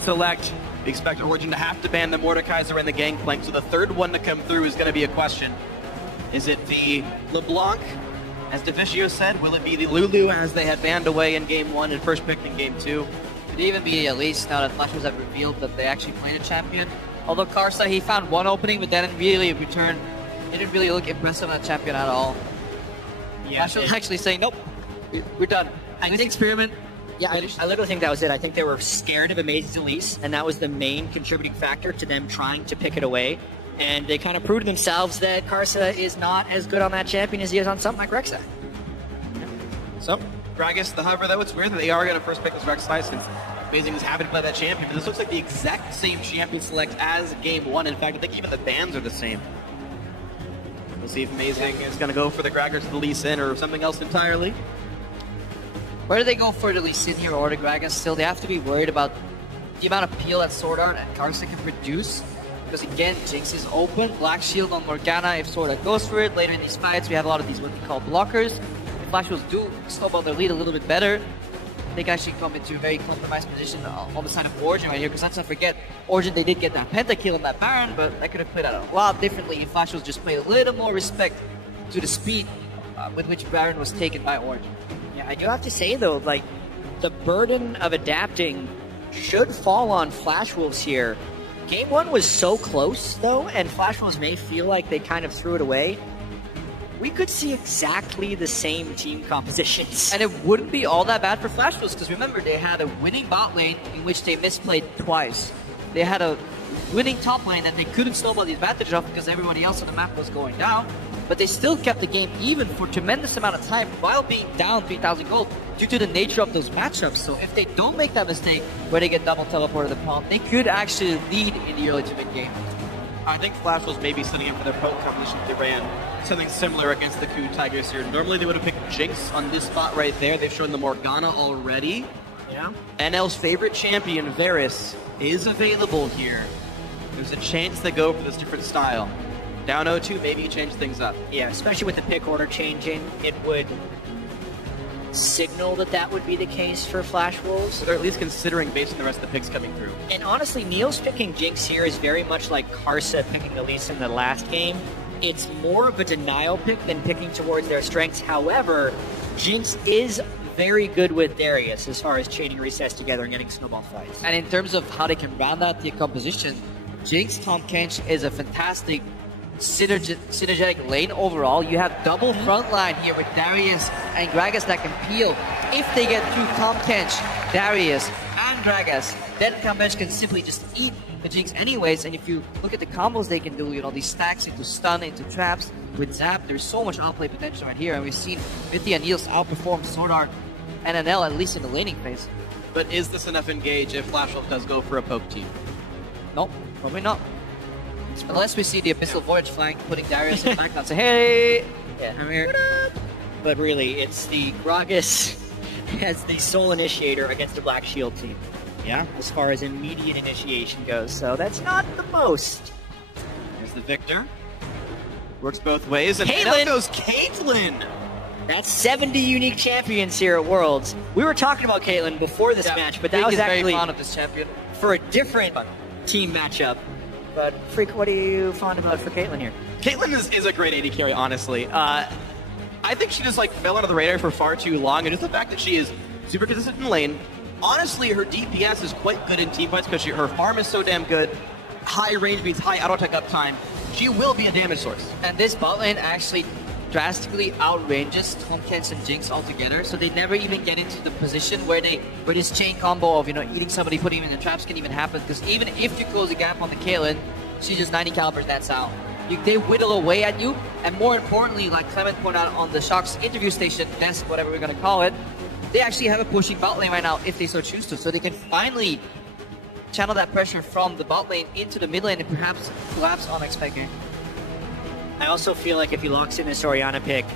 select. We expect Origen to have to ban the Mordekaiser and the Gangplank, so the third one to come through is going to be a question. Is it the LeBlanc, as Deficio said? Will it be the Lulu, as they had banned away in Game 1 and first picked in Game 2? Could even be Elise, now that Flashers have revealed that they actually played a champion. Although Karsa, he found one opening, but then didn't really return. It didn't really look impressive on that champion at all. Yeah, Flashers actually saying, nope, we're done. This experiment. Yeah, I literally think that was it. I think they were scared of Amazing Elise, and that was the main contributing factor to them trying to pick it away. And they kind of proved to themselves that Karsa is not as good on that champion as he is on something like Rek'Sai. So, Gragas, the hover, though, it's weird that they are going to first pick this Rek'Sai since Amazing is happy to play that champion. But this looks like the exact same champion select as Game 1. In fact, I think even the bans are the same. We'll see if Amazing is going to go for the Gragas to the Lee Sin or something else entirely. Where do they go for the Lee Sin here or the Gragas? Still, they have to be worried about the amount of peel that Sword Art and Karsa can produce. Because again, Jinx is open, Black Shield on Morgana if Sword Art goes for it. Later in these fights, we have a lot of these what we call blockers. If Flash Wolves do snowball their lead a little bit better, they can actually come into a very compromised position on the side of Origen right here. Because let's not forget, Origen, they did get that pentakill on that Baron, but that could have played out a lot differently if Flash Wolves just played a little more respect to the speed with which Baron was taken by Origen. Yeah, I do have to say though, like, the burden of adapting should fall on Flash Wolves here. Game 1 was so close though, and Flash Wolves may feel like they kind of threw it away. We could see exactly the same team compositions. And it wouldn't be all that bad for Flash Wolves, because remember, they had a winning bot lane in which they misplayed twice. They had a winning top lane that they couldn't snowball the advantage of because everybody else on the map was going down. But they still kept the game even for a tremendous amount of time while being down 3,000 gold due to the nature of those matchups. So if they don't make that mistake where they get double teleported to the palm, they could actually lead in the early to mid game. I think Flash was maybe sitting in for their poke competition if they ran something similar against the Coup Tigers here. Normally they would have picked Jinx on this spot right there. They've shown the Morgana already. Yeah. NL's favorite champion, Varus, is available here. There's a chance they go for this different style. Down 0-2, maybe you change things up. Yeah, especially with the pick order changing, it would signal that that would be the case for Flash Wolves. So they're at least considering based on the rest of the picks coming through. And honestly, Neil's picking Jinx here is very much like Karsa picking Elise in the last game. It's more of a denial pick than picking towards their strengths. However, Jinx is very good with Darius as far as chaining resets together and getting snowball fights. And in terms of how they can round out the composition, Jinx Tahm Kench is a fantastic synergetic lane overall. You have double front line here with Darius and Gragas that can peel. If they get through Tahm Kench, Darius, and Gragas, then Tahm Kench can simply just eat the Jinx anyways. And if you look at the combos they can do, you know, these stacks into stun, into traps, with Zap, there's so much outplay potential right here. And we've seen Mithy and Niels outperform Sword Art and NL, at least in the laning phase. But is this enough engage if Flash Wolf does go for a poke team? Nope, probably not. Unless we see the Abyssal Voyage flank putting Darius in back and say, hey, yeah, I'm here. But really, it's the Gragas as the sole initiator against the Black Shield team. Yeah, as far as immediate initiation goes. So that's not the most. There's the Victor. Works both ways. And Caitlyn! out goes Caitlyn! That's 70 unique champions here at Worlds. We were talking about Caitlyn before this match, but that was actually very fond of this champion for a different team matchup. But Freak, what are you fond about for Caitlyn here? Caitlyn is a great AD carry, honestly. I think she just like fell under the radar for far too long, and just the fact that she is super consistent in lane. Honestly, her DPS is quite good in team fights because her farm is so damn good. High range means high auto attack uptime. She will be a damage source. And this bot lane actually drastically outranges Tahm Kench and Jinx altogether, so they never even get into the position where this chain combo of, you know, eating somebody, putting him in the traps can even happen, because even if you close a gap on the Caitlyn, she just 90 calibers, that's out. They whittle away at you, and more importantly, like Clement pointed out on the Shock's interview station, desk, whatever we're going to call it, they actually have a pushing bot lane right now if they so choose to, so they can finally channel that pressure from the bot lane into the mid lane and perhaps collapse on X-Factor. I also feel like if he locks in this Orianna pick,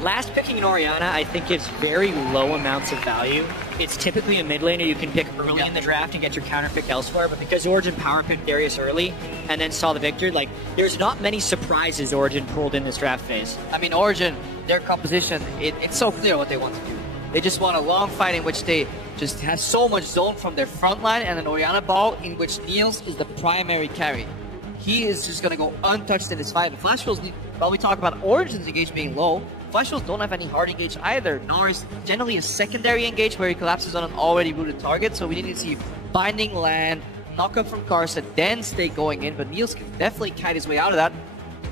last picking an Orianna I think gives very low amounts of value. It's typically a mid laner you can pick early in the draft and get your counter pick elsewhere, but because Origen power picked Darius early and then saw the Victor, like, there's not many surprises Origen pulled in this draft phase. I mean, Origen, their composition, it's so clear what they want to do. They just want a long fight in which they just has so much zone from their front line, and an Oriana ball in which Niels is the primary carry. He is just going to go untouched in this fight. The Flash Wolves, while we talk about Origen's engage being low, Flash Wolves don't have any hard engage either. Nor is generally a secondary engage where he collapses on an already rooted target, so we need to see binding land, knock up from Karsa, then stay going in, but Niels can definitely kite his way out of that.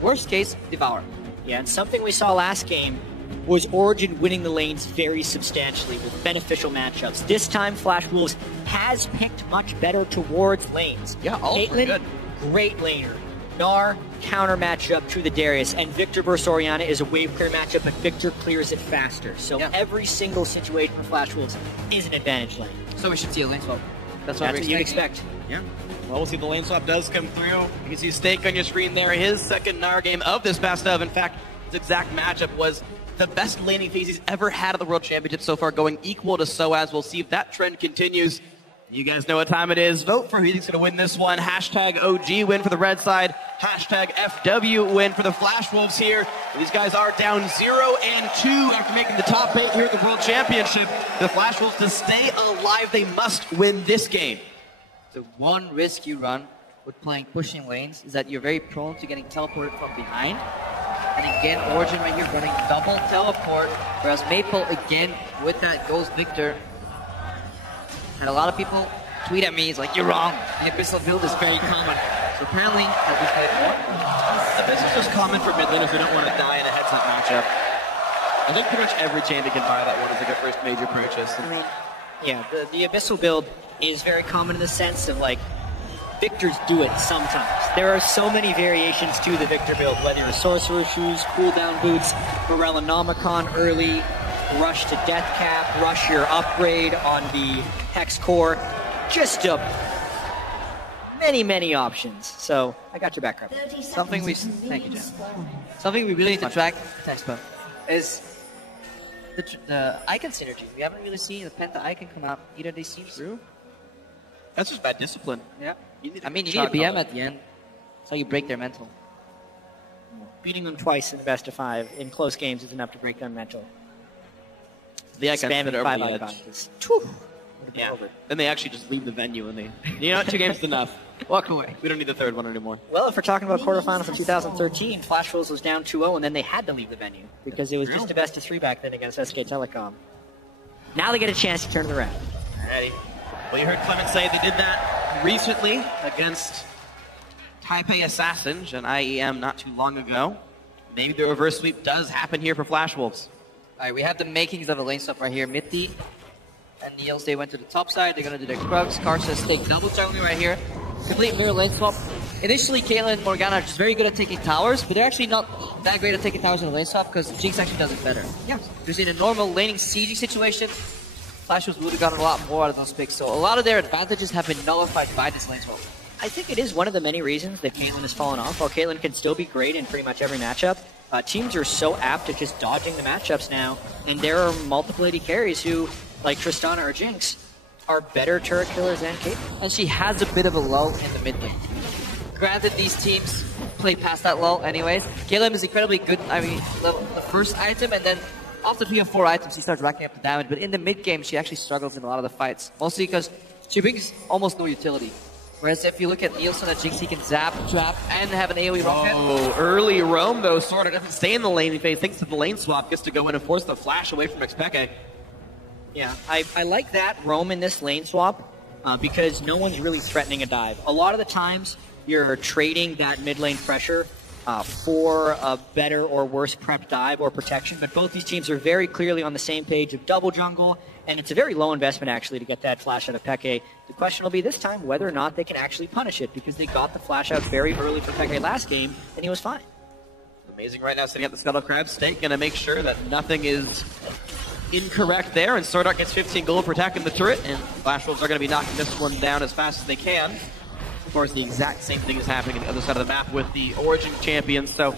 Worst case, Devour. Yeah, and something we saw last game was Origen winning the lanes very substantially with beneficial matchups. This time, Flash Wolves has picked much better towards lanes. Yeah, all Caitlyn, good. Great laner. Gnar, counter matchup to the Darius, and Victor versus Oriana is a wave clear matchup, but Victor clears it faster. So every single situation for Flash Wolves is an advantage lane. So we should see a lane swap. That's what you'd expect. Yeah. Well, we'll see if the lane swap does come through. You can see Stake on your screen there. His second Gnar game of this best of. In fact, his exact matchup was the best laning phase he's ever had at the World Championship so far, going equal to Soaz. We'll see if that trend continues. You guys know what time it is. Vote for who you think's going to win this one. Hashtag OG win for the red side. Hashtag FW win for the Flash Wolves here. These guys are down 0-2 after making the top 8 here at the World Championship. The Flash Wolves, to stay alive, they must win this game. The one risk you run with playing pushing lanes is that you're very prone to getting teleported from behind. And again, Origen right here running double teleport, whereas Maple again with that goes Victor. And a lot of people tweet at me, he's like, you're wrong. The Abyssal build is very common. So apparently, as we played more, Abyssal is just common for mid laners who don't want to die in a heads-up matchup. I think pretty much every champion can buy that one as like a first major purchase. I mean, yeah, the Abyssal build is very common in the sense of like, Victors do it sometimes. There are so many variations to the Victor build, whether you're Sorcerer Shoes, cooldown boots, Morellonomicon early, rush to death cap, rush your upgrade on the Hex Core. Just many options. So I got your back covered. something we really need to track, Textbook, is the icon synergy. We haven't really seen the Penta icon come out either of these teams. True. That's just bad discipline. Yeah. You need I mean, you need a BM at the end. That's how you break their mental. Beating them twice in the best of 5 in close games is enough to break their mental. The icons Spamming that are 5 over the edge. icons. Yeah. Then they actually just leave the venue and they, you know what, 2 games is enough. Walk away. We don't need the third one anymore. Well, if we're talking about quarterfinals of 2013, Flash Wolves was down 2-0, and then they had to leave the venue because it was just a best of 3 back then against SK Telecom. Now they get a chance to turn it around. Alrighty. Well, you heard Clement say they did that recently against Taipei Assassins and IEM not too long ago. Maybe the reverse sweep does happen here for Flash Wolves. Alright, we have the makings of a lane swap right here. Mitty and Niels, they went to the top side. They're going to do their Krugs. Karsa take double jungling right here. Complete mirror lane swap. Initially, Caitlyn and Morgana are just very good at taking towers, but they're actually not that great at taking towers in a lane swap because Jinx actually does it better. Yeah. Because in a normal laning siege situation, Flash Wolves would have gotten a lot more out of those picks. So a lot of their advantages have been nullified by this lane swap. I think it is one of the many reasons that Caitlyn has fallen off. While Caitlyn can still be great in pretty much every matchup, teams are so apt at just dodging the matchups now, and there are multiple AD carries who, like Tristana or Jinx, are better turret killers than Caitlyn. And she has a bit of a lull in the mid game. Granted, these teams play past that lull anyways. Caitlyn is incredibly good, I mean, the first item, and then after 3 or 4 items, she starts racking up the damage. But in the mid game, she actually struggles in a lot of the fights. Mostly because she brings almost no utility. Whereas if you look at Nielsen and Jinx, he can zap, trap, and have an AoE rocket. Oh, early roam though, sort of doesn't stay in the laning phase, thanks to the lane swap, gets to go in and force the flash away from Xpeke. Yeah, I like that roam in this lane swap because no one's really threatening a dive. A lot of the times, you're trading that mid lane pressure for a better or worse prep dive or protection, but both these teams are very clearly on the same page of double jungle, and it's a very low investment actually to get that flash out of Peke. The question will be this time whether or not they can actually punish it, because they got the flash out very early for Peke last game, and he was fine. Amazing right now, setting up the Scuttle Crab. Stake gonna make sure that nothing is incorrect there, and Swordart gets 15 gold for attacking the turret, and Flash Wolves are gonna be knocking this one down as fast as they can. Of course, the exact same thing is happening on the other side of the map with the Origen champions, so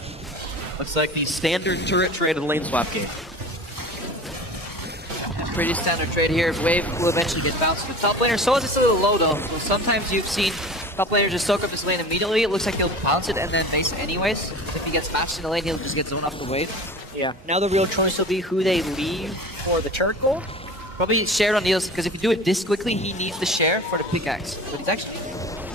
looks like the standard turret trade of the lane swap game. Pretty standard trade here. Wave will eventually get bounced to the top laner. So is it's a little low though. So sometimes you've seen top laners just soak up his lane immediately. It looks like he'll bounce it and then base it anyways. If he gets matched in the lane, he'll just get zoned off the wave. Yeah. Now the real choice will be who they leave for the turret gold. Probably shared on Niels, because if you do it this quickly, he needs the share for the pickaxe. But he's actually...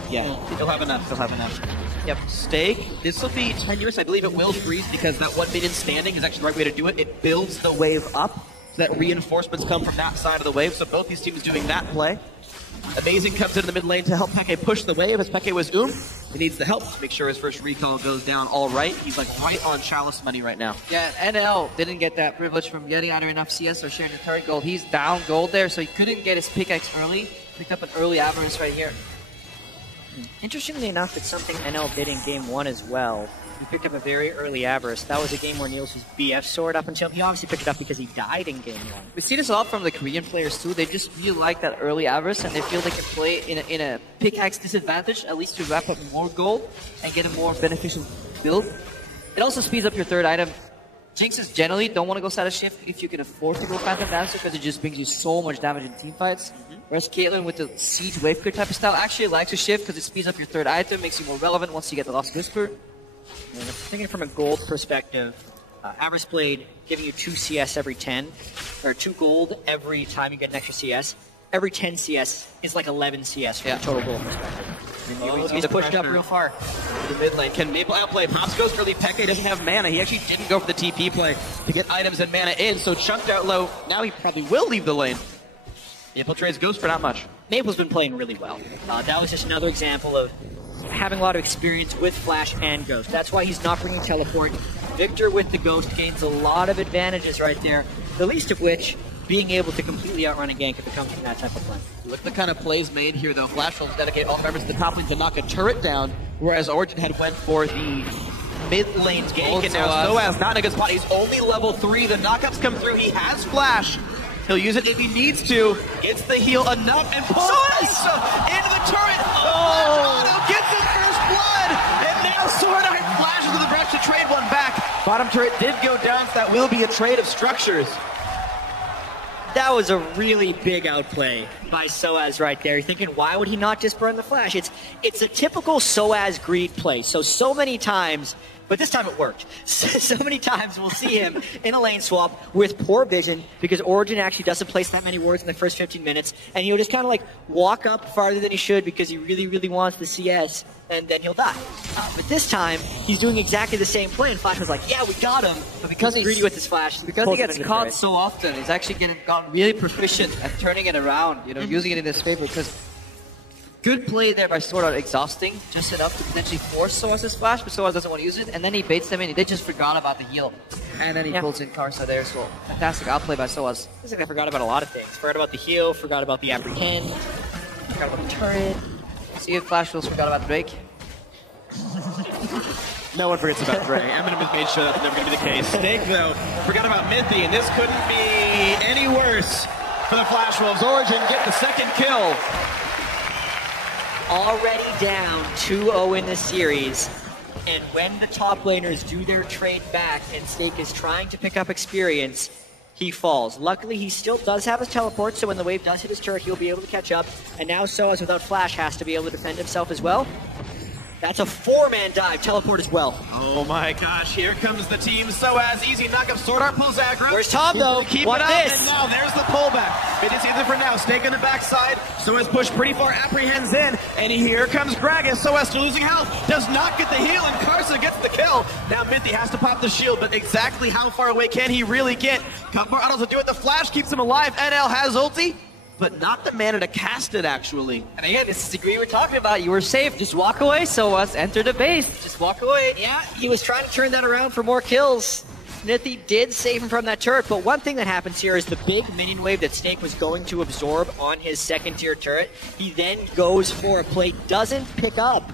Yeah, he'll have enough. He'll have enough. Yep. Stake. This will be tenuous. I believe it will freeze because that 1 minion standing is actually the right way to do it. It builds the wave up so that reinforcements come from that side of the wave. So both these teams doing that play. Amazing comes into the mid lane to help Peke push the wave as Peke was He needs the help to make sure his first recall goes down all right. He's like right on Chalice money right now. Yeah, NL didn't get that privilege from getting either enough CS or sharing the turret gold. He's down gold there, so he couldn't get his pickaxe early. Picked up an early avarice right here. Interestingly enough, it's something NL did in Game 1 as well. He picked up a very early Avarice. That was a game where Niels was BF sword up until he obviously picked it up because he died in Game 1. We see this a lot from the Korean players too. They just really like that early avarice and they feel they can play in a pickaxe disadvantage, at least to wrap up more gold and get a more beneficial build. It also speeds up your third item. Jinxes generally don't want to go side of shift if you can afford to go Phantom Dancer because it just brings you so much damage in teamfights. Whereas Caitlyn with the Siege Wave Clear type of style actually likes to shift because it speeds up your third item, makes you more relevant once you get the Lost Whisper. And thinking from a gold perspective, Avarice Blade giving you 2 CS every 10, or 2 gold every time you get an extra CS. Every 10 CS is like 11 CS from a total gold perspective. He's pushed up real far. The mid lane. Can Maple outplay? Pops goes early. Peke doesn't have mana. He actually didn't go for the TP play to get items and mana in, so chunked out low. Now he probably will leave the lane. Maple trades Ghost for not much. Maple's been playing really well. That was just another example of having a lot of experience with Flash and Ghost. That's why he's not bringing Teleport. Victor with the Ghost gains a lot of advantages right there, the least of which being able to completely outrun a gank if it comes from that type of play. Look at the kind of plays made here, though. Flash will dedicate all members to the top lane to knock a turret down, whereas Origen had went for the mid lane gank, and now Soaz not in a good spot. He's only level 3. The knockups come through. He has Flash. He'll use it if he needs to. Gets the heal enough and pulls into the turret. Oh! Gets his first blood! And now Sword Art flashes with the brush to trade one back. Bottom turret did go down, so that will be a trade of structures. That was a really big outplay by Soaz right there. You're thinking, why would he not just burn the Flash? It's a typical Soaz greed play. So many times, but this time it worked. So many times we'll see him in a lane swap with poor vision because Origen actually doesn't place that many wards in the first 15 minutes, and he'll just kind of like walk up farther than he should because he really, really wants the CS, and then he'll die. But this time, he's doing exactly the same play, and Flash was like, yeah, we got him. But because he's greedy with his Flash, because he gets caught so often, he's actually gotten really proficient at turning it around, you know, using it in his favor, because good play there by Sword Art, exhausting, just enough to potentially force Soaz's Flash, but Soaz doesn't want to use it, and then he baits them in. They just forgot about the heal, and then he pulls in Karsa there, so fantastic outplay by Soaz. I think I forgot about a lot of things. Forgot about the heal, forgot about the apprehend, forgot about the turret. See if Flash Wills forgot about Drake. No one forgets about Drake. Eminem has made sure that's never going to be the case. Stake, though, forgot about Mithy, and this couldn't be any worse for the Flash Wolves. Origen get the second kill. Already down 2-0 in this series, and when the top laners do their trade back and Stake is trying to pick up experience, he falls. Luckily, he still does have his teleport, so when the wave does hit his turret, he'll be able to catch up, and now Soaz without Flash has to be able to defend himself as well. That's a 4-man dive, teleport as well. Oh my gosh, here comes the team. Soaz, easy knockup, Sword Art pulls aggro. Where's Tom though? Keep What it up, this? and now there's the pullback. It is either for now, Stake on the backside. Soaz pushed pretty far, apprehends in, and here comes Gragas. Soaz still losing health, does not get the heal, and Karsa gets the kill. Now Mithy has to pop the shield, but exactly how far away can he really get? Couple more autos to do it, the Flash keeps him alive. NL has ulti, but not the mana to cast it, actually. And again, this is the greed we're talking about. You were safe. Just walk away, Soaz. Enter the base. Just walk away. Yeah, he was trying to turn that around for more kills. Mithy did save him from that turret, but one thing that happens here is the big minion wave that Snake was going to absorb on his second tier turret, he then goes for a play, doesn't pick up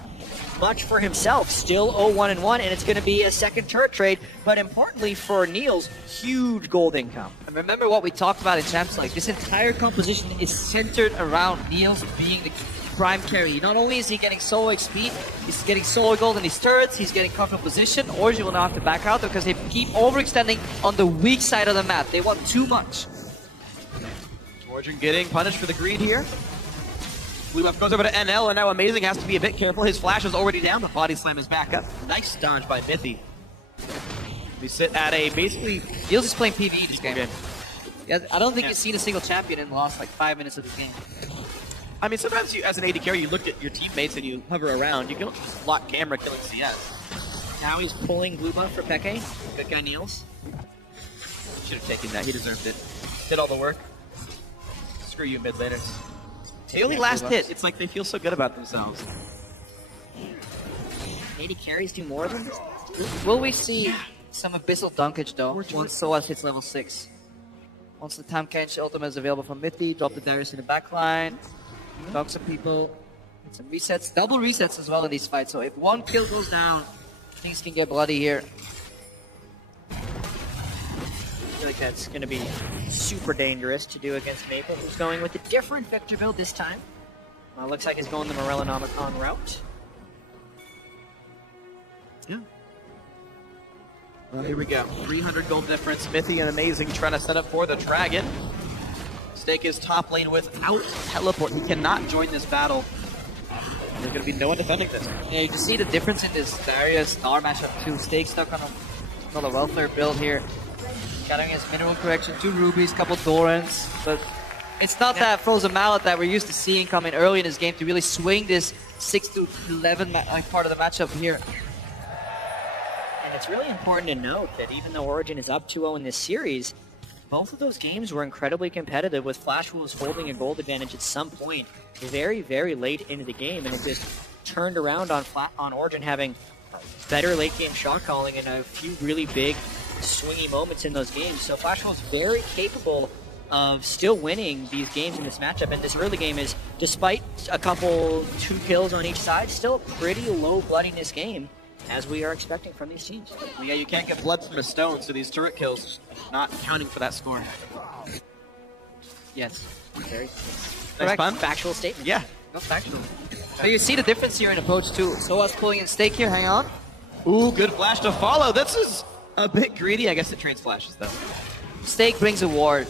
much for himself, still 0-1-1, and it's going to be a second turret trade, but importantly for Niels, huge gold income. And remember what we talked about in Champs League. This entire composition is centered around Niels being the prime carry. Not only is he getting solo XP, he's getting solo gold in his turrets, he's getting comfortable position. Origen will now have to back out because they keep overextending on the weak side of the map. They want too much. Origen getting punished for the greed here. Blue buff goes over to NL, and now Amazing has to be a bit careful. His Flash is already down. The body slam is back up. Nice dodge by Mithy. We sit at a basically... Niels is playing PvE this game. Yeah, I don't think you've seen a single champion and lost like 5 minutes of the game. I mean, sometimes you, as an AD carry, you look at your teammates and you hover around. You don't just lock camera killing CS. Now he's pulling blue buff for Peke. Good guy Niels. Should have taken that. He deserved it. Did all the work. Screw you, mid laners. The only last hit. It's like they feel so good about themselves. AD carries do more than this. Will we see some Abyssal Dunkage though once SOAS hits level 6? Once the Tam Kench ultimate is available from Mithy, drop the Darius in the backline, dog some people, get some resets, double resets as well in these fights. So if one kill goes down, things can get bloody here. I feel like that's going to be super dangerous to do against Maple, who's going with a different Vector build this time. Looks like he's going the Morellonomicon route. Yeah. Well, here we go. 300 gold difference. Mithy and Amazing trying to set up for the Dragon. Stake is top lane without teleport. He cannot join this battle. There's going to be no one defending this. Yeah, you can see the difference in this Darius Star matchup too. Stake stuck on another welfare build here. Shadowing his mineral correction, 2 rubies, couple Dorans, but it's not that Frozen Mallet that we're used to seeing coming early in this game to really swing this 6-11 part of the matchup here. And it's really important to note that even though Origen is up 2-0 in this series, both of those games were incredibly competitive, with Flash Wolves holding a gold advantage at some point very, very late into the game, and it just turned around on Origen having better late game shot calling and a few really big swingy moments in those games. So Flash Wolves very capable of still winning these games in this matchup, and this early game is, despite a couple 2 kills on each side, still a pretty low bloodiness game, as we are expecting from these teams. Well, yeah, you can't get blood from a stone, so these turret kills not counting for that score. Yes. Very Nice pun. factual statement. Yeah. Not factual. But you see the difference here in approach too. SOAS pulling in Stake here, hang on. Ooh, good flash to follow. This is a bit greedy. I guess it trades flashes, though. Stake brings a ward.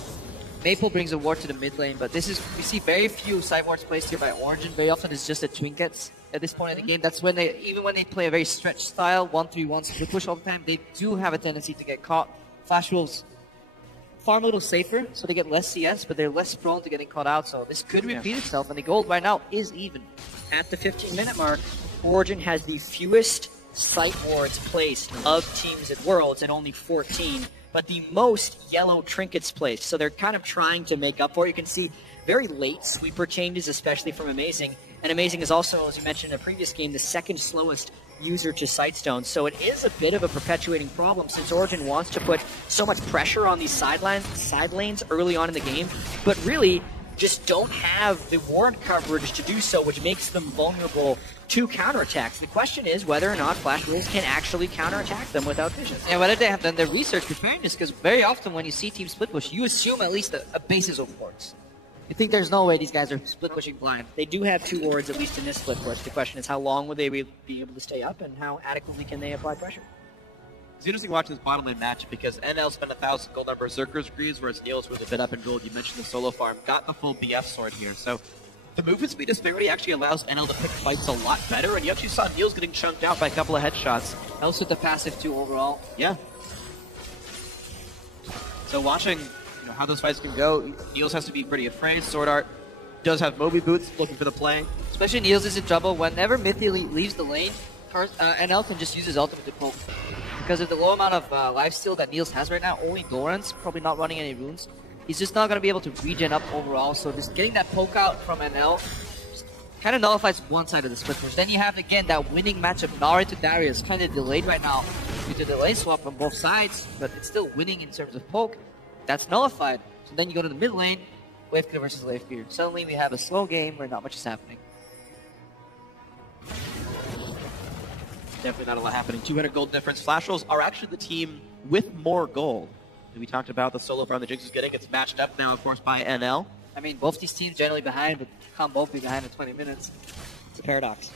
Maple brings a ward to the mid lane, but this is, we see very few side wards placed here by Origen. Very often it's just the trinkets at this point in the game. That's when they, even when they play a very stretch style, 1-3-1 split push all the time, they do have a tendency to get caught. Flash Wolves farm a little safer, so they get less CS, but they're less prone to getting caught out, so this could repeat itself, and the gold right now is even. At the 15-minute mark, Origen has the fewest site wards placed of teams at Worlds at only 14, but the most yellow trinkets placed. So they're kind of trying to make up for it. You can see very late sweeper changes, especially from Amazing. And Amazing is also, as you mentioned in a previous game, the second slowest user to Sightstone. So it is a bit of a perpetuating problem, since Origen wants to put so much pressure on these side lanes early on in the game, but really just don't have the ward coverage to do so, which makes them vulnerable to counterattacks. The question is whether or not Flash Wolves can actually counterattack them without vision. Yeah, whether they have done their research preparing this, because very often when you see teams split push, you assume at least a basis of wards. You think there's no way these guys are split pushing blind. They do have 2 wards, at least in this split push. The question is how long will they be able to stay up, and how adequately can they apply pressure? It's interesting watching this bottom lane match because NL spent 1,000 gold on Berserker's Greaves, whereas Niels was a bit up in gold. You mentioned the solo farm. Got the full BF sword here. So the movement speed disparity actually allows NL to pick fights a lot better, and you actually saw Niels getting chunked out by a couple of headshots. Helps with the passive too overall. Yeah. So watching how those fights can go, Niels has to be pretty afraid. Sword Art does have Moby boots, looking for the play. Especially Niels is in trouble. Whenever Mithy leaves the lane, NL can just use his ultimate to poke. Because of the low amount of lifesteal that Niels has right now, only Doran's probably not running any runes. He's just not going to be able to regen up overall, so just getting that poke out from NL kind of nullifies one side of the split push. Then you have, again, that winning matchup, Nara to Darius, kind of delayed right now due to the lane swap on both sides, but it's still winning in terms of poke. That's nullified. So then you go to the mid lane, Wave Clear versus Wave Clear. Suddenly we have a slow game where not much is happening. Definitely not a lot happening. 200 gold difference. Flash Wolves are actually the team with more gold. We talked about the solo farm that Jinx is getting. It's matched up now, of course, by NL. I mean, both these teams generally behind, but can't both be behind in 20 minutes. It's a paradox.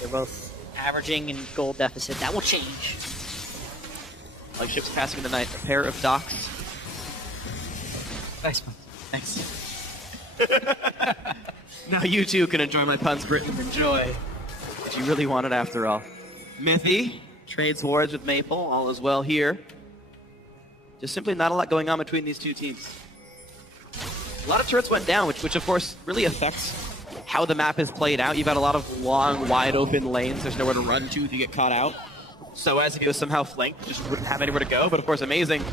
They're both averaging in gold deficit. That will change. Like ships passing in the night, a pair of docks. Nice one. Thanks. Now you too can enjoy my puns, Britain. Enjoy. What you really wanted after all. Mithy trades wards with Maple. All is well here. Just simply not a lot going on between these two teams. A lot of turrets went down, which of course really affects how the map is played out. You've got a lot of long, wide open lanes. There's nowhere to run to if you get caught out. So as if he was somehow flanked, just wouldn't have anywhere to go. But of course, amazing.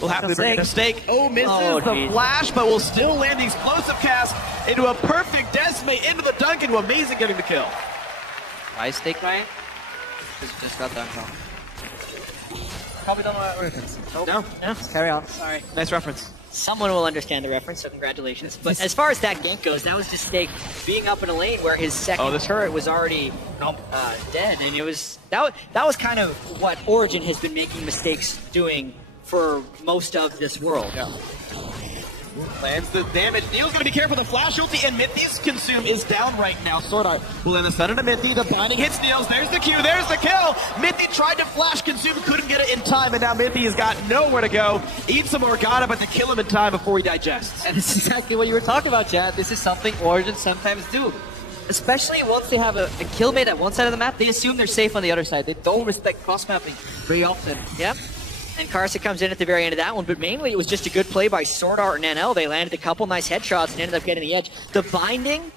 We'll have to bring in a stake. Oh, misses the flash, but will still land the explosive cast into a perfect decimate into the Duncan. Amazing getting the kill. Nice stake, Ryan. Just got done. Probably don't know what reference. No. Carry on. Sorry. Nice reference. Someone will understand the reference, so congratulations. But as far as that gank goes, that was just Stake being up in a lane where his second turret was already dead, and it was that was kind of what Origen has been making mistakes doing for most of this world. Yeah. Lands the damage. Neil's going to be careful. The flash ulti and Mithy's consume is down right now. Sword Art will land the stun into Mithy. The binding hits Neil's. There's the Q. There's the kill. Mithy tried to flash consume, couldn't get it in time, and now Mithy has got nowhere to go. Eats some Morgana, but to kill him in time before he digests. And this is exactly what you were talking about, Chad. This is something Origen sometimes do. Especially once they have a kill mate at one side of the map, they assume they're safe on the other side. They don't respect cross-mapping very often. Yep. And Karsa comes in at the very end of that one, but mainly it was just a good play by Sword Art and NL. They landed a couple nice headshots and ended up getting the edge. The binding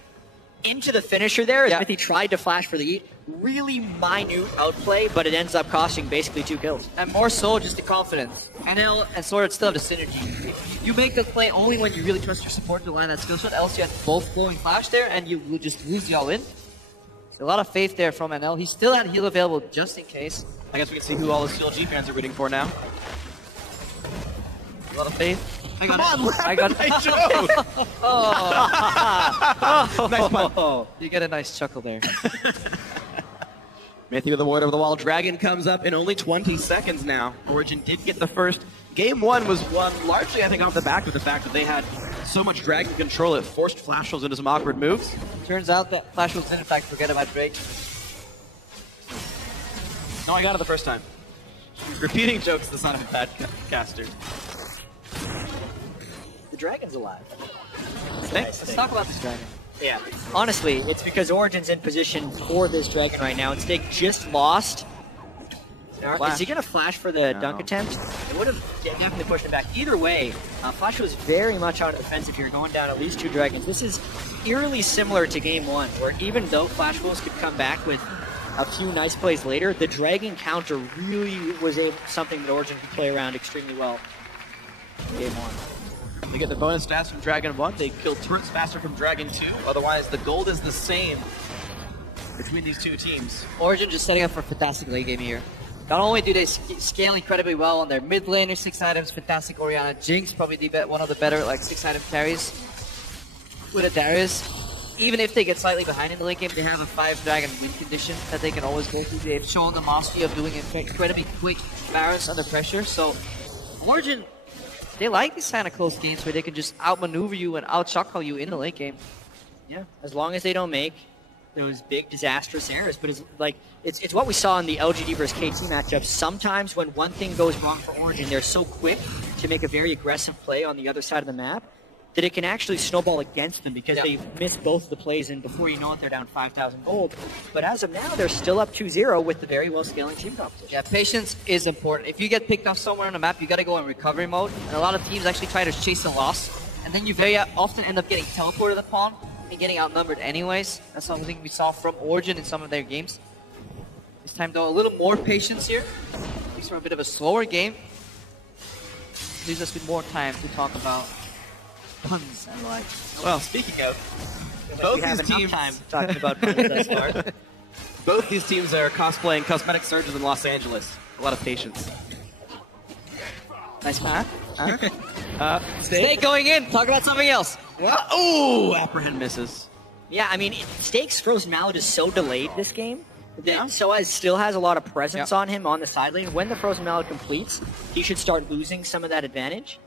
into the finisher there, as Mithy tried to flash for the eat, really minute outplay, but it ends up costing basically 2 kills. And more so, just the confidence. NL and Sword Art still have the synergy. You make the play only when you really trust your support to line that skill shot, else you have both glowing flash there, and you will just lose y'all in. A lot of faith there from NL. He still had heal available just in case. I guess we can see who all the CLG fans are rooting for now. A lot of faith. I got nice joke. Nice pun. You get a nice chuckle there. Mithy with the ward over the wall. Dragon comes up in only 20 seconds now. Origen did get the first. Game 1 was won largely, I think, off the back of the fact that they had so much Dragon control it forced Flash Rolls into some awkward moves. Turns out that Flash Rolls did in fact forget about Drake. No, I got it the first time. Repeating jokes is the son of a bad caster. The Dragon's alive. Let's talk about this Dragon. Yeah. Honestly, it's because Origen's in position for this Dragon right now, and Stake just lost. Is he going to flash for the dunk attempt? It would have definitely pushed it back. Either way, Flash was very much out of defense if you're going down at least 2 Dragons. This is eerily similar to Game 1, where even though Flash Wolves could come back with a few nice plays later, the Dragon counter really was something that Origen could play around extremely well in Game 1. They get the bonus stats from Dragon 1. They kill turrets faster from Dragon 2. Otherwise, the gold is the same between these two teams. Origen just setting up for a fantastic late game here. Not only do they scale incredibly well on their mid laner, 6 items, fantastic Orianna. Jinx, probably one of the better 6-item carries with a Darius. Even if they get slightly behind in the late game, they have a 5-dragon win condition that they can always go through. They've shown the mastery of doing incredibly quick Barons under pressure. So, Origen, they like these kind of close games where they can just outmaneuver you and out-chuckle you in the late game. Yeah, as long as they don't make those big disastrous errors. But it's what we saw in the LGD versus KT matchup. Sometimes when one thing goes wrong for Origen, they're so quick to make a very aggressive play on the other side of the map that it can actually snowball against them because they've missed both of the plays, and before you know it, they're down 5,000 gold. But as of now, they're still up 2-0 with the very well scaling team composition. Yeah, patience is important. If you get picked off somewhere on the map, you got to go in recovery mode. And a lot of teams actually try to chase a loss, and then you very often end up getting teleported to the pawn and getting outnumbered anyways. That's something we saw from Origen in some of their games. This time, though, a little more patience here. These are a bit of a slower game. Leaves us with more time to talk about puns and like. Well, speaking of, both these teams talking about puns thus far. Both these teams are cosplaying cosmetic surgeons in Los Angeles. A lot of patience. Nice path. Stay going in. Talk about something else. Ooh, apprehend misses. Yeah, I mean, Stake's Frozen Mallet is so delayed this game that still has a lot of presence on him on the side lane. When the Frozen Mallet completes, he should start losing some of that advantage.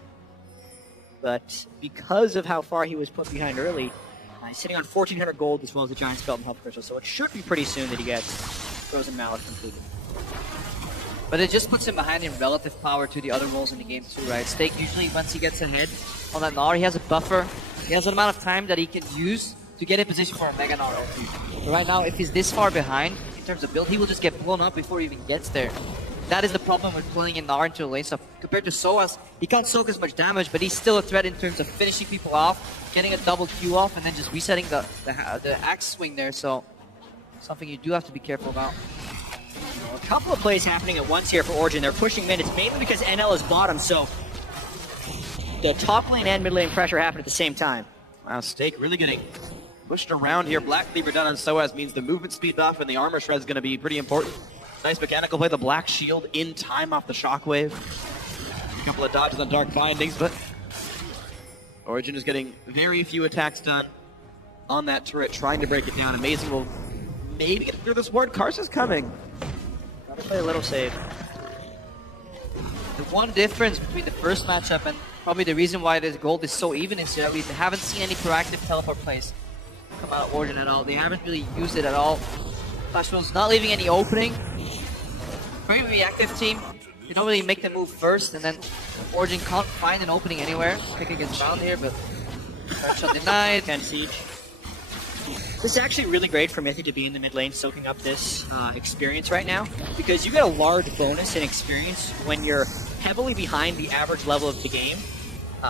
But because of how far he was put behind early, he's sitting on 1,400 gold as well as the Giant Skeleton Health Crystal, so it should be pretty soon that he gets Frozen Mallet completed. But it just puts him behind in relative power to the other roles in the game too, right? Stake usually, once he gets ahead on that Gnar, he has a buffer. He has an amount of time that he can use to get in position for a Mega Gnar ulti. But right now, if he's this far behind in terms of build, he will just get blown up before he even gets there. that is the problem with playing in Gnar into the lane. So compared to Soaz, he can't soak as much damage, but he's still a threat in terms of finishing people off, getting a double Q off, and then just resetting the axe swing there. So something you do have to be careful about. A couple of plays happening at once here for Origen. They're pushing mid. It's mainly because NL is bottom, so the top lane and mid lane pressure happen at the same time. Wow, Stake really getting pushed around here. Black Cleaver done on Soaz means the movement speed buff and the armor shred is going to be pretty important. Nice mechanical play, the Black Shield in time off the Shockwave. A couple of dodges on Dark Bindings, but Origen is getting very few attacks done on that turret, trying to break it down. Amazing will maybe get through this ward. Karsa's coming. Gotta play a little safe. The one difference between the first matchup and probably the reason why this gold is so even is that we haven't seen any proactive teleport plays come out of Origen at all. They haven't really used it at all. Flashwell's not leaving any opening. Very reactive team. You don't really make the move first, and then Origen can't find an opening anywhere. Pick against Bound here, but shot denied. Can siege. This is actually really great for Mythic to be in the mid lane soaking up this experience right now, because you get a large bonus in experience when you're heavily behind the average level of the game.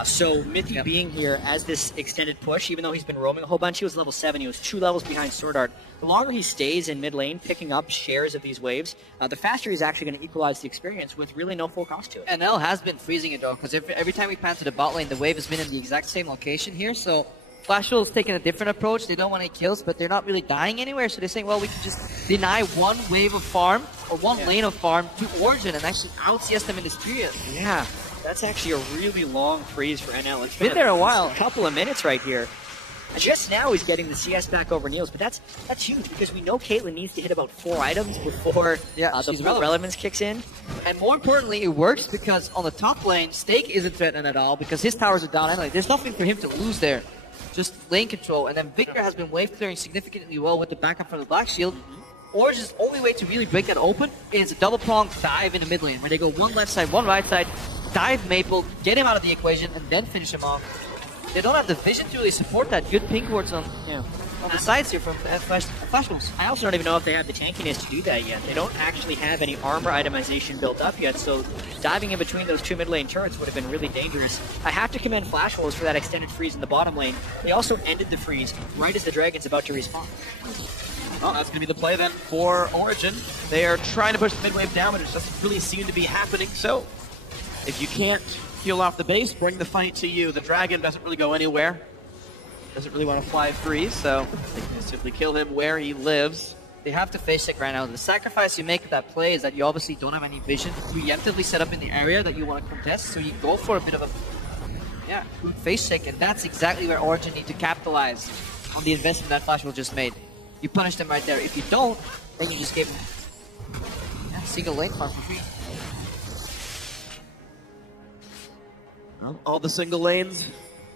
So Mythic being here as this extended push, even though he's been roaming a whole bunch, he was level 7, he was 2 levels behind Sword Art. The longer he stays in mid lane, picking up shares of these waves, the faster he's actually going to equalize the experience with really no full cost to it. NL has been freezing it though, because every time we pan to the bot lane, the wave has been in the exact same location here, so Flashwell's taking a different approach. They don't want any kills, but they're not really dying anywhere, so they're saying, well, we can just deny one wave of farm, or one lane of farm to Origen and actually out-CS them in this period. Yeah, that's actually a really long freeze for NL. It's been there a while. A couple of minutes right here. Just now he's getting the CS back over Niels, but that's huge because we know Caitlyn needs to hit about 4 items before the full relevance kicks in. And more importantly, it works because on the top lane, Stake isn't threatened at all because his towers are down anyway. There's nothing for him to lose there. Just lane control, and then Victor has been wave clearing significantly well with the backup from the Black Shield. Origen's only way to really break that open is a double prong dive in the mid lane, where they go one left side, one right side, dive Maple, get him out of the equation, and then finish him off. They don't have the vision to really support that. Good pink wards on the sides here from Flashwells. I also don't even know if they have the tankiness to do that yet. They don't actually have any armor itemization built up yet, so diving in between those 2 mid lane turrets would have been really dangerous. I have to commend Flashwells for that extended freeze in the bottom lane. They also ended the freeze right as the Dragon's about to respawn. Well, that's going to be the play then for Origen. They are trying to push the mid wave down, but it doesn't really seem to be happening, so if you can't heal off the base, bring the fight to you. The Dragon doesn't really go anywhere. Doesn't really want to fly free, so they can simply kill him where he lives. They have to face check right now. The sacrifice you make with that play is that you obviously don't have any vision to preemptively set up in the area that you want to contest, so you go for a bit of a good face check, and that's exactly where Origen need to capitalize on the investment that Flashwell just made. You punish them right there. If you don't, then you just give them single lane farm for free. Well, all the single lanes.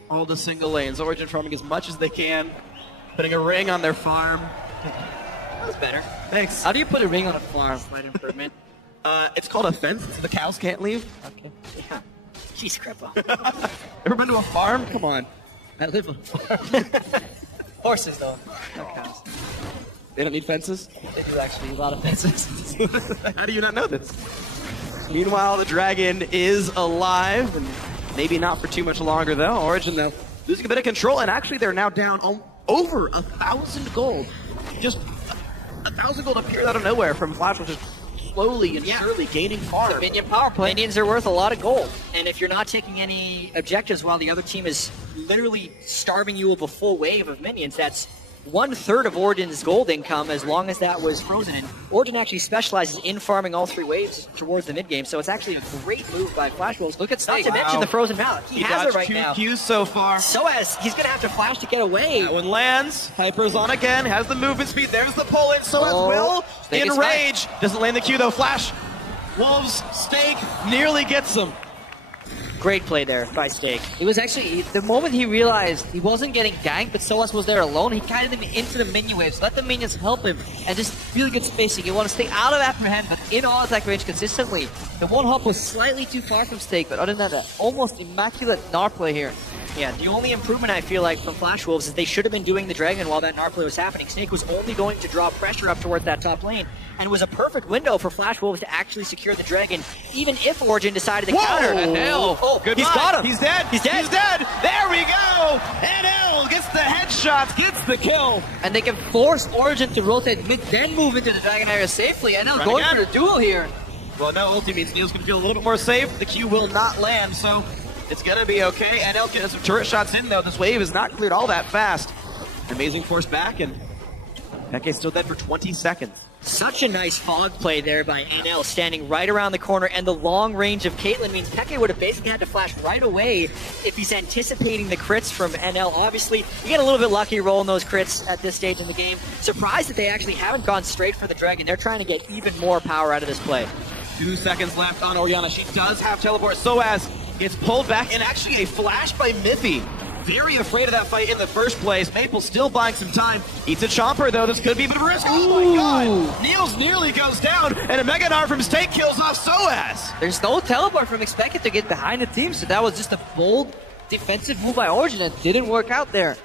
Origen farming as much as they can, putting a ring on their farm. That was better. Thanks. How do you put a ring on a farm? Slight improvement. It's called a fence, so the cows can't leave. Okay. Yeah. Jeez, Crippo. Ever been to a farm? Come on. I live on a farm. Horses, though. No cows. They don't need fences? They do actually, a lot of fences. How do you not know this? Meanwhile, the Dragon is alive, and maybe not for too much longer, though. Origen, though, losing a bit of control, and actually they're now down over 1,000 gold. Just 1,000 gold appeared out of nowhere from Flash, which is slowly and surely gaining farm. The minion power play. Minions are worth a lot of gold. And if you're not taking any objectives while the other team is literally starving you of a full wave of minions, that's 1/3 of Origen's gold income as long as that was frozen. And Origen actually specializes in farming all 3 waves towards the mid game, so it's actually a great move by Flashwells. Look at Stake. Not to mention the frozen mallet. He has it right 2 now. Qs so far. So as he's going to have to flash to get away. That one lands. Hyper's on again. Has the movement speed. There's the pull-in. So as will in rage. Doesn't land the Q though. Flash. Wolves. Stake nearly gets him. Great play there by Stake. It was actually, the moment he realized he wasn't getting ganked, but Soas was there alone, he guided him into the minion waves, let the minions help him, and just really good spacing. You want to stay out of apprehend, but in all attack range consistently. The one hop was slightly too far from Stake, but other than that, almost immaculate Gnar play here. Yeah, the only improvement I feel like from Flash Wolves is they should have been doing the Dragon while that Gnar play was happening. Snake was only going to draw pressure up towards that top lane, and was a perfect window for Flash Wolves to actually secure the Dragon, even if Origen decided to counter. NL! Oh, Goodbye. he's got him! He's dead! He's dead! He's dead! There we go! NL gets the headshot, gets the kill! And they can force Origen to rotate mid, then move into the Dragon area safely. NL going for the duel here. Well, no ulti means Neil's gonna feel a little bit more safe. The Q will not land, so it's gonna be okay. NL getting some turret shots in, though. This wave is not cleared all that fast. Amazing force back, and Peke's still dead for 20 seconds. Such a nice fog play there by NL, standing right around the corner, and the long range of Caitlyn means Peke would have basically had to flash right away if he's anticipating the crits from NL. Obviously, you get a little bit lucky rolling those crits at this stage in the game. Surprised that they actually haven't gone straight for the Dragon. They're trying to get even more power out of this play. 2 seconds left on Oriana. She does have teleport. Soaz gets pulled back, and actually a flash by Mithy. Very afraid of that fight in the first place. Maple still buying some time. Eats a chomper, though. This could be a bit of a risk. Oh my god! Niels nearly goes down, and a Mega Gnar from Stake kills off Soaz. There's no teleport from Expected to get behind the team, so that was just a bold defensive move by Origen that didn't work out there.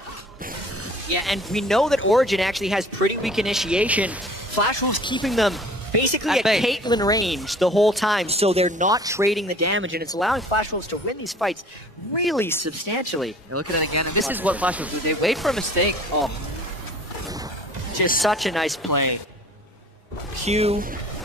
Yeah, and we know that Origen actually has pretty weak initiation. Flash Wolves keeping them basically at Caitlyn range the whole time, so they're not trading the damage, and it's allowing Flash Wolves to win these fights really substantially. You look at it again, and this is what Flash Wolves do. They wait for a mistake. Oh, just such a nice play. Q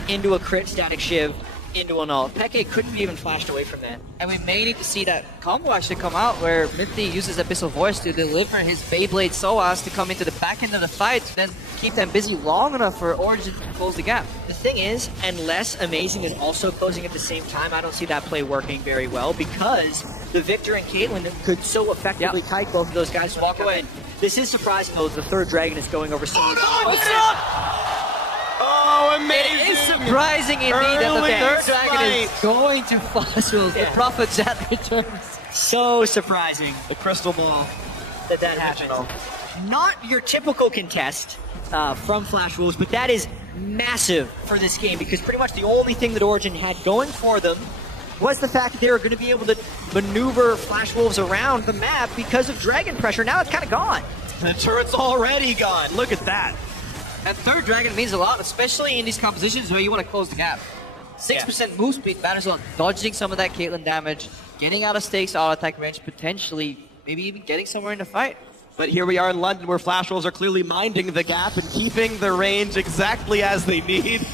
into a crit static shiv into an ult. Peke couldn't be even flashed away from that. And we may need to see that combo actually come out where Mithy uses Abyssal Voice to deliver his Beyblade Soaz to come into the back end of the fight, then keep them busy long enough for Origen to close the gap. The thing is, unless Amazing is also closing at the same time, I don't see that play working very well because the Victor and Caitlyn could so effectively kite both of those guys to walk away. This is surprising though, the third Dragon is going over so Oh, amazing! It is surprising indeed that the third Dragon is going to Flash Wolves. The Prophet Zat returns. So surprising. The crystal ball. That happened. Not your typical contest from Flash Wolves, but that is massive for this game because pretty much the only thing that Origen had going for them was the fact that they were going to be able to maneuver Flash Wolves around the map because of Dragon pressure. Now it's kind of gone. The turret's already gone. Look at that. That third Dragon means a lot, especially in these compositions where you want to close the gap. 6% move speed matters a lot. Dodging some of that Caitlyn damage, getting out of stakes, auto attack range, potentially maybe even getting somewhere in the fight. But here we are in London where Flash Wolves are clearly minding the gap and keeping the range exactly as they need.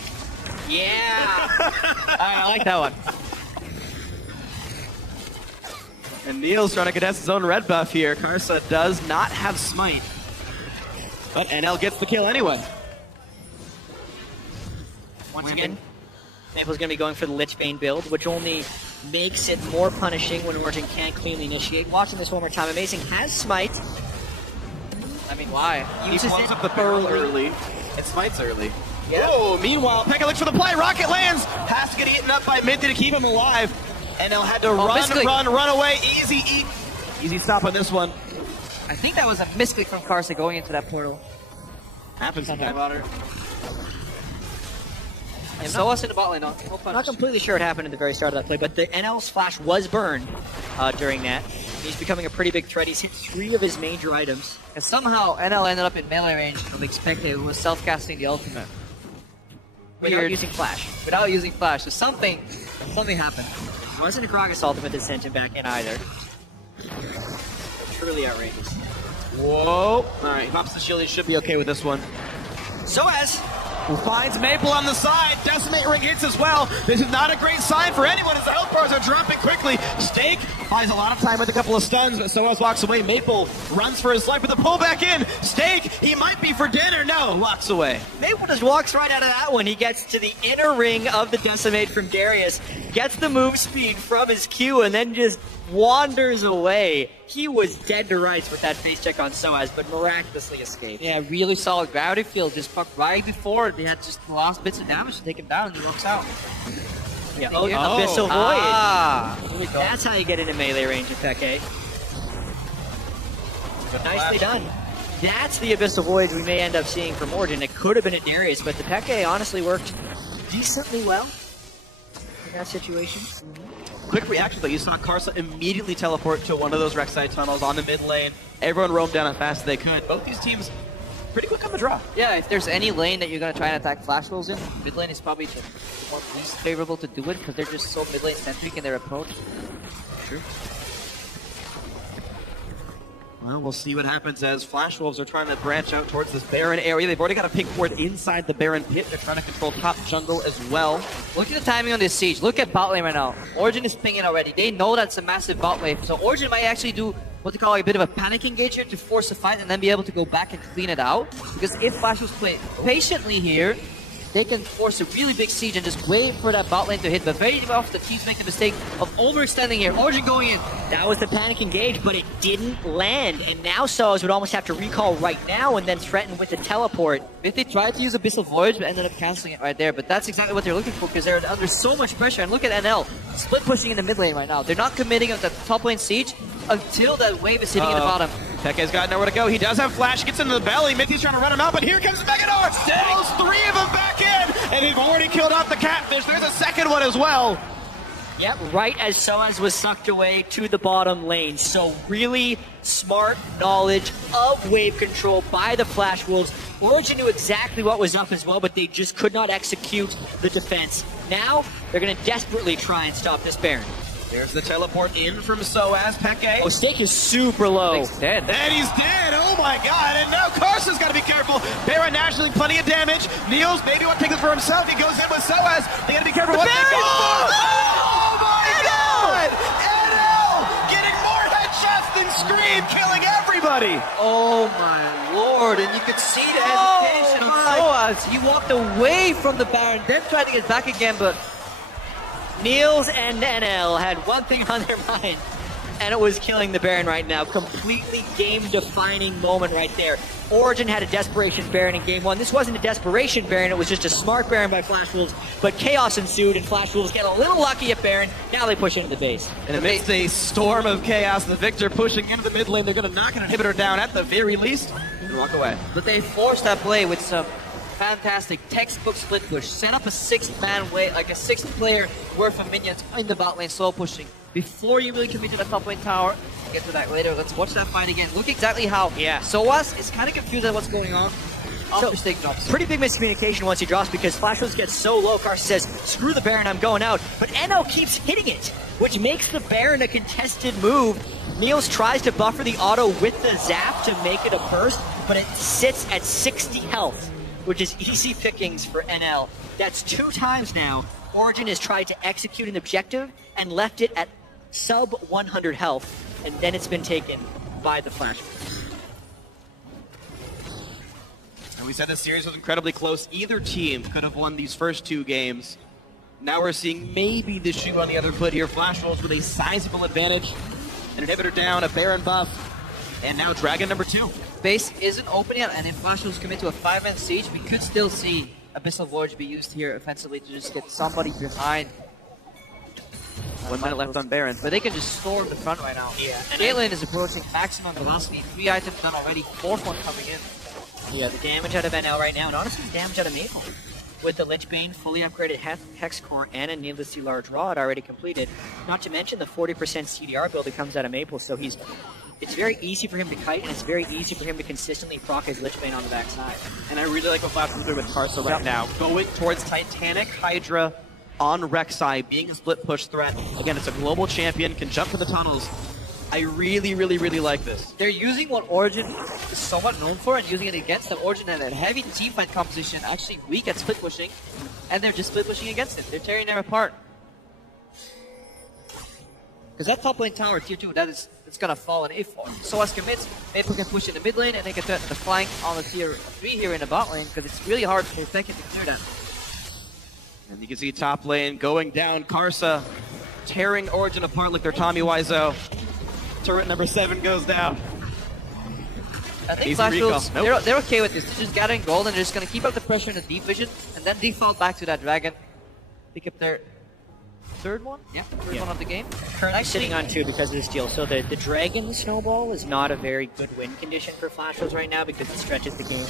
Yeah! I like that one. And Neil's trying to contest his own red buff here. Karsa does not have Smite. But NL gets the kill anyway. Once again, Maple's going to be going for the Lich Bane build, which only makes it more punishing when Origen can't cleanly initiate. Watching this one more time, Amazing has Smite. I mean, why? He blows up the barrel early. It Smites early. Yeah. Oh, meanwhile, Pekka looks for the play. Rocket lands. Has to get eaten up by Minty to keep him alive. NL had to run away. Easy stop on this one. I think that was a misclick from Karsa going into that portal. Happens sometimes. And Soaz in the bot lane, no I'm not completely sure what happened at the very start of that play, but the NL's flash was burned during that. He's becoming a pretty big threat. He's hit 3 of his major items. And somehow NL ended up in melee range of Expected, who was self-casting the ultimate. Without using flash. Without using flash. So something happened. It wasn't a Gragas ultimate that sent him back in either. Truly outrageous. Whoa. Alright, pops the shield. He should be okay with this one. Soaz who finds Maple on the side. Decimate ring hits as well. This is not a great sign for anyone as the health bars are dropping quickly. Stake finds a lot of time with a couple of stuns, but Soaz walks away. Maple runs for his life with a pull back in. Stake, he might be for dinner. No, walks away. Maple just walks right out of that one. He gets to the inner ring of the Decimate from Darius, gets the move speed from his Q, and then just wanders away. He was dead to rights with that face check on Soaz, but miraculously escaped. Yeah, really solid gravity field. Just fucked right before they had just the last bits of damage to take him down, and he walks out. Yeah, Abyssal Void. That's how you get into melee range of Peke. Nicely done. That's the Abyssal Void we may end up seeing from Origen. It could have been a Darius, but the Peke honestly worked decently well in that situation. quick reaction though. You saw Karsa immediately teleport to one of those Rek'Sai tunnels on the mid lane. Everyone roamed down as fast as they could. Both these teams pretty quick on the draw. Yeah, if there's any lane that you're going to try and attack Flash Wolves in, mid lane is probably the more least favorable to do it because they're just so mid lane centric in their approach. True. Well, we'll see what happens as Flash Wolves are trying to branch out towards this Baron area. They've already got a pink ward inside the Baron pit. They're trying to control top jungle as well. Look at the timing on this siege. Look at bot lane right now. Origen is pinging already. They know that's a massive bot wave. So Origen might actually do what they call a bit of a panic engage here to force a fight and then be able to go back and clean it out. Because if Flash Wolves play patiently here, they can force a really big siege and just wait for that bot lane to hit. But very often the teams make the mistake of overextending here. Origen going in. That was the panic engage, but it didn't land. And now Soaz would almost have to recall right now and then threaten with the teleport. If they tried to use Abyssal Voyage, but ended up canceling it right there. But that's exactly what they're looking for because they're under so much pressure. And look at NL, split pushing in the mid lane right now. They're not committing on the top lane siege until that wave is hitting in the bottom. Peke's got nowhere to go. He does have flash, gets into the belly. Mickey's trying to run him out, but here comes Megador. Pulls 3 of them back in, and they've already killed off the catfish. There's a second one as well. Yep, right as Soaz was sucked away to the bottom lane. So really smart knowledge of wave control by the Flash Wolves. Origen knew exactly what was up as well, but they just could not execute the defense. Now, they're going to desperately try and stop this Baron. There's the teleport in from Soaz. Peke. Oh, Stake is super low. He's dead. And he's dead. Oh my god. And now Carson's got to be careful. Baron Nash doing plenty of damage. Niels maybe want to take this for himself. He goes in with Soaz. They got to be careful. What they go. Oh my god. NL getting more headshots than Scream, killing everybody. Oh my lord. And you could see the hesitation of Soaz. He walked away from the Baron, then tried to get back again, but Niels and NL had one thing on their mind, and it was killing the Baron right now. Completely game-defining moment right there. Origen had a desperation Baron in game 1. This wasn't a desperation Baron, it was just a smart Baron by Flash Wolves, but chaos ensued, and Flash Wolves get a little lucky at Baron. Now they push into the base. And amidst a storm of chaos, the Victor pushing into the mid lane. They're going to knock an inhibitor down at the very least and walk away. But they forced that play with some fantastic textbook split push. Set up a 6-man way, like a 6-player worth of minions in the bot lane, slow pushing. Before you really commit to the top lane tower, we'll get to that later. Let's watch that fight again. Look exactly how Soaz is kind of confused at what's going on. After Stake drops. Pretty big miscommunication once he drops because Flash Wolves get so low, Carson says, screw the Baron, I'm going out. But NL keeps hitting it, which makes the Baron a contested move. Niels tries to buffer the auto with the zap to make it a burst, but it sits at 60 health, which is easy pickings for NL. That's 2 times now. Origen has tried to execute an objective and left it at sub 100 health, and then it's been taken by the Flash Wolves. And we said this series was incredibly close. Either team could have won these first 2 games. Now we're seeing maybe the shoe on the other foot here. Flash Wolves with a sizable advantage. An inhibitor down, a Baron buff, and now Dragon number 2. Base isn't open yet, and if Flash Wolves commit to a 5-man siege, we could still see Abyssal Voyage be used here offensively to just get somebody behind. 1 minute left on Baron. But they can just storm the front right now. Yeah. Caitlyn is approaching maximum velocity. 3 items done already, 4th one coming in. Yeah, the damage out of NL right now, and honestly the damage out of Maple. With the Lich Bane fully upgraded Hex Core and a needlessly large Rod already completed. Not to mention the 40% CDR build that comes out of Maple, so it's very easy for him to kite, and it's very easy for him to consistently proc his Lich Bane on the backside. And I really like what Flash Wolves doing with Karsa right now. Going towards Titanic Hydra on Rek'Sai, being a split push threat. Again, it's a global champion, can jump to the tunnels. I really, really, really like this. They're using what Origen is somewhat known for and using it against them. Origen had a heavy teamfight composition, actually weak at split pushing, and they're just split pushing against it. They're tearing them apart. Because that top lane tower, tier 2, it's gonna fall, and if Soaz commits, Maple can push in the mid lane, and they can threaten the flank on the tier 3 here in the bot lane, because it's really hard for Tekken to clear that. And you can see top lane going down, Karsa tearing Origen apart like they're Tommy Wiseau. Turret number 7 goes down. I think Flash Wolves, they're okay with this. They're just gathering gold, and they're just gonna keep up the pressure in the deep vision, and then default back to that dragon. Pick up their third one? Yeah, third one of the game. Currently sitting on 2 because of this deal. So the Dragon Snowball is not a very good win condition for Flash Wolves right now because it stretches the game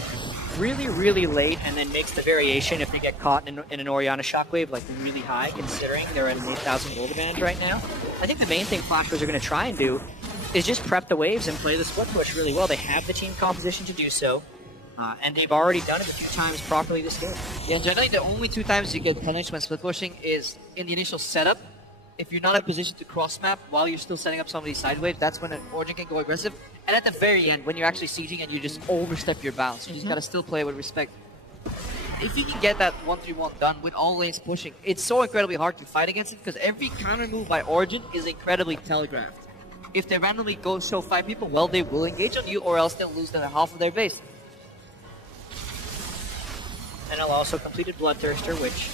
really, really late and then makes the variation if they get caught in an Oriana Shockwave like really high, considering they're at an 8,000 gold advantage right now. I think the main thing Flash Wolves are going to try and do is just prep the waves and play the split push really well. They have the team composition to do so, and they've already done it a few times properly this game. Yeah, generally the only 2 times you get punished when split pushing is in the initial setup. If you're not in a position to cross map while you're still setting up some of these side waves, that's when an Origen can go aggressive. And at the very end, when you're actually sieging and you just overstep your bounds, you just gotta still play with respect. If you can get that 1-3-1 done with all lanes pushing, it's so incredibly hard to fight against it because every counter move by Origen is incredibly telegraphed. If they randomly go show 5 people, well, they will engage on you or else they'll lose half of their base. And I'll also completed Bloodthirster, which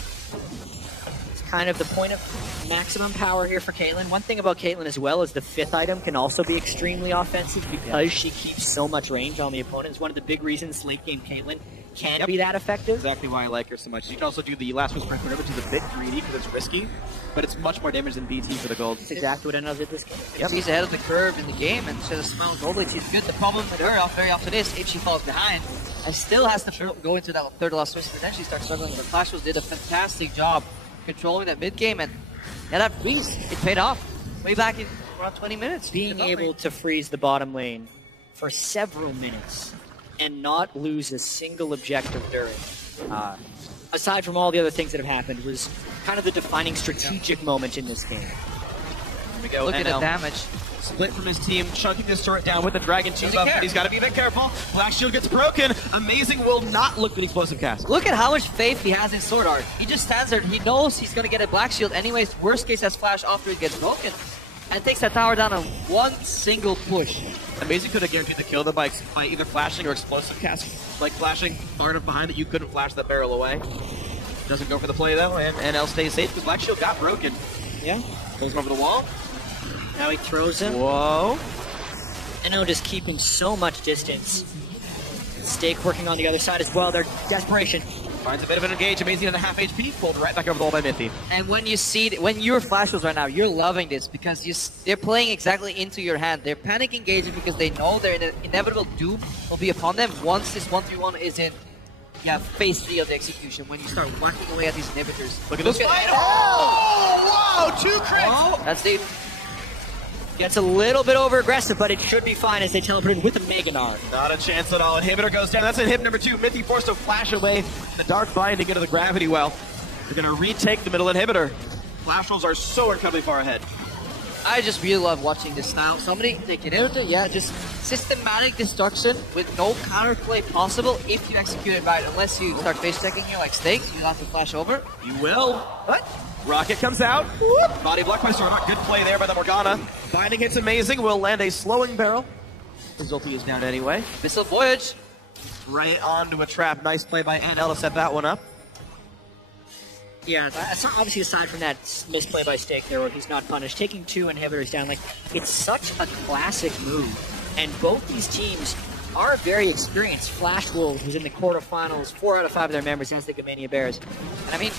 is kind of the point of maximum power here for Caitlyn. One thing about Caitlyn as well is the 5th item can also be extremely offensive because she keeps so much range on the opponent. It's one of the big reasons late game Caitlyn can be that effective. Exactly why I like her so much. You can also do the Last Whisper Inferno, which is a bit greedy because it's risky, but it's much more damage than BT for the gold. That's exactly what NL did this game. She's ahead of the curve in the game and she has a small gold lead. She's good. The problem with her very often is if she falls behind and still has to go into that third last switch, potentially start struggling. But Flash Wolves did a fantastic job controlling that mid game, and that freeze, it paid off way back in around 20 minutes. Being able to freeze the bottom lane for several minutes and not lose a single objective during, aside from all the other things that have happened, was kind of the defining strategic moment in this game. Here we go. Look at the damage. Split from his team, chunking this turret down with the Dragon 2 buff, but he's got to be a bit careful. Black Shield gets broken. Amazing will not look with explosive cast. Look at how much faith he has in Sword Art. He just stands there and he knows he's going to get a Black Shield anyways. Worst case has Flash after it gets broken. And takes that tower down on one single push. Amazing could have guaranteed the kill though by either flashing or explosive cast. Like flashing far enough behind that you couldn't flash that barrel away. Doesn't go for the play though, and NL stays safe because Black Shield got broken. Yeah. Goes over the wall. Now he throws him. Whoa. NL just keeping so much distance. Stake working on the other side as well. They're desperation. Finds a bit of an engage. Amazing at a half HP. Pulled right back over the wall by Mithy. And when you see, when you're Flash Wolves right now, you're loving this because they're playing exactly into your hand. They're panic engaging because they know their inevitable doom will be upon them once this 1-3-1 is in phase 3 of the execution. When you start whacking away at these inhibitors. Look at this fight. Oh! Whoa! 2 crits! Oh, that's the... Gets a little bit over aggressive, but it should be fine as they teleport in with a Mega Nard. Not a chance at all. Inhibitor goes down. That's inhib number 2. Mithy forced to flash away the dark binding into the gravity well. They're going to retake the middle inhibitor. Flash Wolves are so incredibly far ahead. I just really love watching this style. Somebody take inhibitor, just systematic destruction with no counterplay possible if you execute it right. Unless you start face checking here like Stakes, you have to flash over. You will. What? Rocket comes out. Whoop. Body block by Sword Art. Good play there by the Morgana. Binding hits amazing. Will land a slowing barrel. His ulti is down anyway. Missile Voyage. Right onto a trap. Nice play by NL to set that one up. Yeah, obviously aside from that misplay by Stake there where he's not punished, taking 2 inhibitors down, like, it's such a classic move. And both these teams are very experienced. Flash Wolves was in the quarterfinals, 4 out of 5 of their members as the Gamania Bears. And I mean,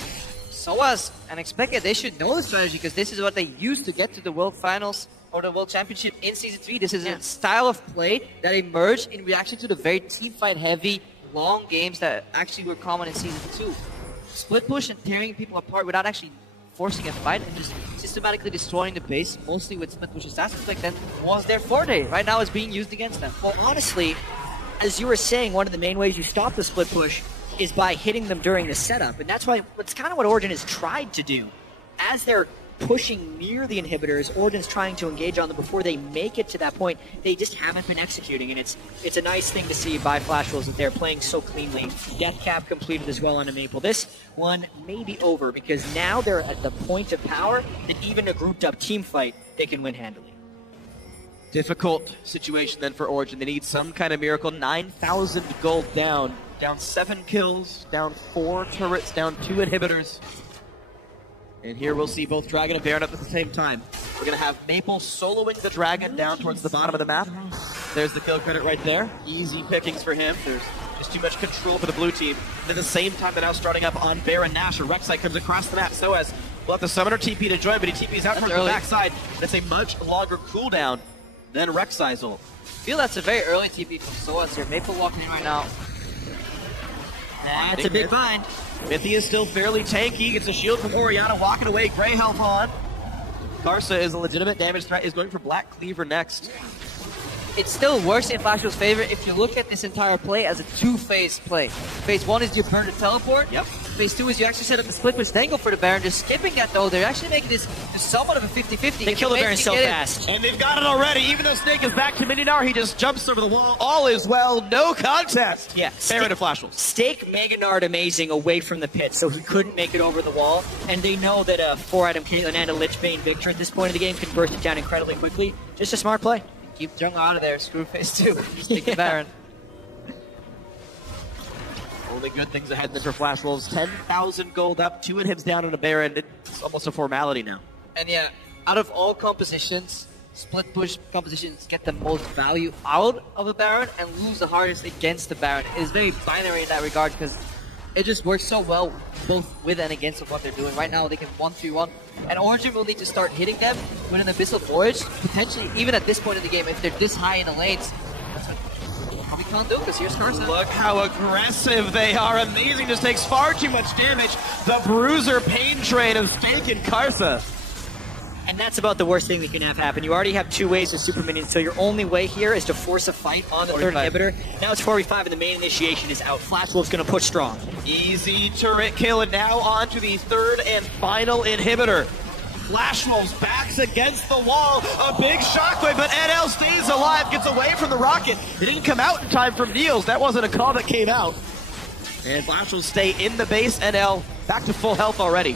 so as unexpected, they should know the strategy because this is what they used to get to the World Finals or the World Championship in Season 3. This is a style of play that emerged in reaction to the very team fight heavy, long games that actually were common in Season 2. Split push and tearing people apart without actually forcing a fight and just systematically destroying the base, mostly with split push assassins back then, was their forte. Right now it's being used against them. Well, honestly, as you were saying, one of the main ways you stop the split push is by hitting them during the setup, and that's kind of what Origen has tried to do. As they're pushing near the inhibitors, Origen's trying to engage on them before they make it to that point. They just haven't been executing, and it's a nice thing to see by Flash Wolves that they're playing so cleanly. Death cap completed as well on a Maple. This one may be over because now they're at the point of power that even a grouped up team fight, they can win handily. Difficult situation then for Origen. They need some kind of miracle. 9,000 gold down. Down 7 kills, down 4 turrets, down 2 inhibitors. And here we'll see both Dragon and Baron up at the same time. We're going to have Maple soloing the Dragon down towards the bottom of the map. There's the kill credit right there. Easy pickings for him. There's just too much control for the blue team. And at the same time, they're now starting up on Baron Nash. A Rek'Sai comes across the map. So as We'll have the Summoner TP to join, but he TP's out towards the backside. That's a much longer cooldown than Rek'Sai's ult. I feel that's a very early TP from Soaz here. Maple walking in right now. That's a big bind. Mithy is still fairly tanky. Gets a shield from Oriana, walking away. Grey health on. Karsa is a legitimate damage threat. Is going for Black Cleaver next. It still works in Flashwell's favor if you look at this entire play as a two-phase play. Phase 1 is you burn the teleport. Yep. Phase 2 is you actually set up the split push, then go for the Baron. Just skipping that though, they're actually making this somewhat of a 50-50. They kill the Baron so fast. And they've got it already. Even though Snake is back to Mininar, he just jumps over the wall. All is well. No contest. Yeah. Baron to Flashwells. Stake Mega Nard amazing away from the pit, so he couldn't make it over the wall. And they know that a 4-item Caitlyn and a Lich Bane Victor at this point of the game can burst it down incredibly quickly. Just a smart play. Keep Jungle out of there. Screw phase 2. Just take the Baron. Only good things ahead then for Flashwells. 10,000 gold up, 2 inhibs down on a Baron. It's almost a formality now. And yeah, out of all compositions, split push compositions get the most value out of the Baron and lose the hardest against the Baron. It is very binary in that regard because it just works so well both with and against what they're doing. Right now they can 1-3-1. And Origen will need to start hitting them with an Abyssal Voyage, potentially even at this point in the game if they're this high in the lanes. That's what probably can't do because here's Karsa. Look how aggressive they are. Amazing, just takes far too much damage. The Bruiser Pain Train of Stake and Karsa. And that's about the worst thing that can have happen. You already have 2 waves of super minions, so your only way here is to force a fight on the third inhibitor. Now it's 4v5 and the main initiation is out. Flashwolf's going to push strong. Easy turret kill, and now on to the third and final inhibitor. Flashwolves backs against the wall, a big shockwave, but NL stays alive, gets away from the rocket. It didn't come out in time from Niels. That wasn't a call that came out. And Flashwolves stay in the base. NL back to full health already.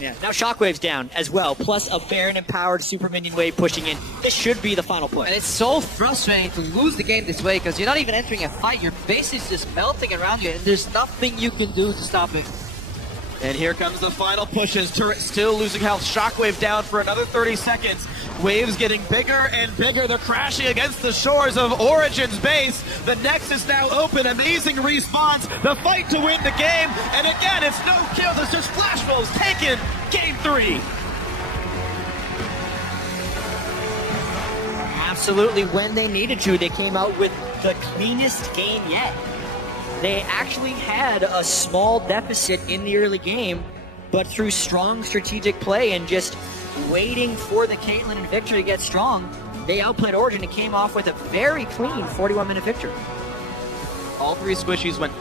Yeah. Now Shockwave's down as well, plus a Baron-empowered super minion wave pushing in. This should be the final push. And it's so frustrating to lose the game this way because you're not even entering a fight. Your base is just melting around you and there's nothing you can do to stop it. And here comes the final pushes. Turret still losing health. Shockwave down for another 30 seconds. Waves getting bigger and bigger. They're crashing against the shores of Origen's base. The Nexus now open. Amazing respawns. The fight to win the game. And again, it's no kills. It's just Flashwolves taking game 3. Absolutely, when they needed to, they came out with the cleanest game yet. They actually had a small deficit in the early game, but through strong strategic play and just waiting for the Caitlyn and Victor to get strong, they outplayed Origen and came off with a very clean 41-minute victory. All 3 squishies went down.